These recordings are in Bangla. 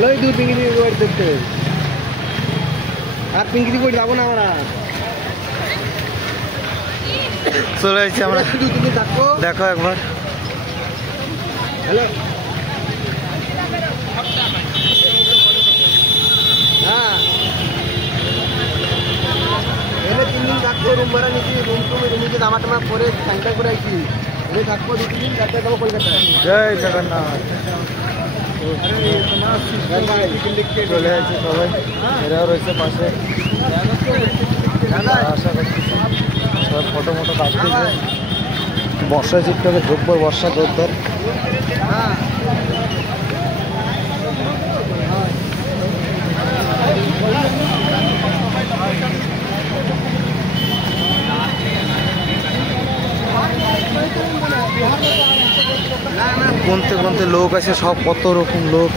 ভালোই দূর পিঙ্গিরি বাড়ি দেখতে। আর পিঙ্গিরি বাড়ি যাবো না আমরা, চলে এসেছি আমরা। শুধু তুমি থাকো, দেখো একবার। হ্যালো, হ্যাঁ এলে 3 দিন থাকবো। রুম ভাড়া নিচ্ছি, রুমে জামা টামা করে স্যানিটাইজ করে আইছি। এলে থাকবো 2-3 দিন, তারপরে যাবো কলকাতায়। জয় জগন্নাথ। চলে আসছি সবাই, এরাও রয়েছে পাশে। আশা করছি সব ফটো মটো কাটতেছে। বর্ষা চিত্রকে ঢুকবো, বর্ষা জোরদার। কোনতে কোনতে লোক আছে, সব কত রকম লোক।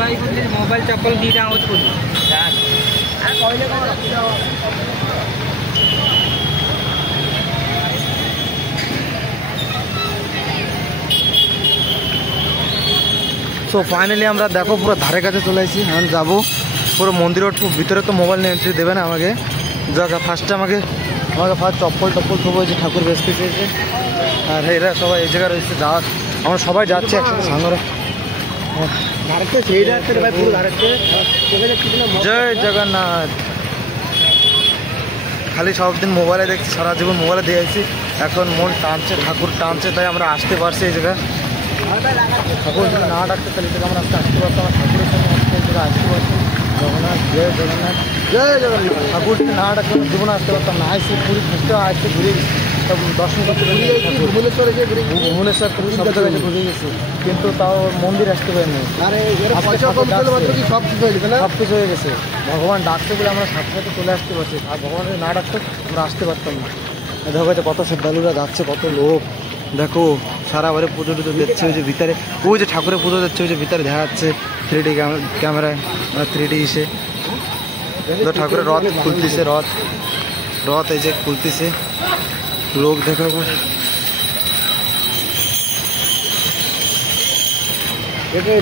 भाई मोबाइल चप्पल दी रहा उसको সো ফাইনালি আমরা দেখো পুরো ধারে কাছে চলে এসেছি। এখন যাবো পুরো মন্দিরের ভিতরে, তো মোবাইল নিয়ে এন্ট্রি দেবে না আমাকে। যাক ফার্স্টে আমাকে ফার্স্ট চপ্পল থবো হয়েছে, ঠাকুর বেসতে চেয়েছে। আর এরা সবাই এই জায়গায় রয়েছে, যাওয়ার আমরা সবাই যাচ্ছি একসাথে সাঙ্গরে। জয় জগন্নাথ। খালি সবদিন মোবাইলে দেখছি, সারা জীবন মোবাইলে দিয়ে আসছি। এখন মন টানছে, ঠাকুর টানছে, তাই আমরা আসতে পারছি এই জায়গায়। ঠাকুর যদি না ডাকতে তাহলে থেকে আমরা আজকে আসতে পারতাম। ঠাকুরের জন্য আজকে এই জায়গায় আসতে পারছি। জগন্নাথ, জয় জগন্নাথ, জয় জগন্নাথ। ঠাকুর যদি না ডাকতে আমরা জীবনে আসতে পারতাম না। আসছি পুরী ঘুরতে, আসতে ঘুরে সব দর্শন করতে পারি। ভুবনেশ্বর সব জায়গায় ঘুরে গেছি, কিন্তু তাও মন্দির আসতে পারিনি। সব কিছু হয়ে গেছে। ভগবান ডাকতে বলে আমরা সাথে সাথে চলে আসতে পারছি। আর ভগবান যদি না ডাকতো আমরা আসতে পারতাম না। দেখো কত শ্রদ্ধালুরা যাচ্ছে, কত লোক। দেখো সারা বারে পুজো টুজো দিচ্ছে। ওই যে ভিতরে, ওই যে ঠাকুরের পুজো দিচ্ছে, ওই যে ভিতরে দেখা যাচ্ছে 3D ক্যামেরায়, 3D এসে। ঠাকুরের রথ খুলতেছে, রথ এই যে খুলতেছে। লোক দেখাবো।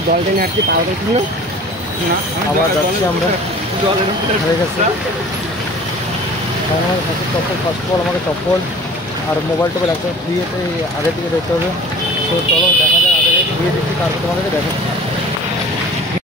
জলটা নিয়ে আসছি, পাওয়া যাচ্ছিল না। আবার যাচ্ছি আমরা হয়ে গেছে। আমার কাছে চপ্পল, ফার্স্ট অফ অল আমাকে চপ্পল আর মোবাইল টোবাইল একদম ফ্রিতে আগে থেকে দেখতে হবে। তো চলো দেখা যায়, আগে দিয়ে দিচ্ছি, তারপর তোমাদেরকে দেখাচ্ছি।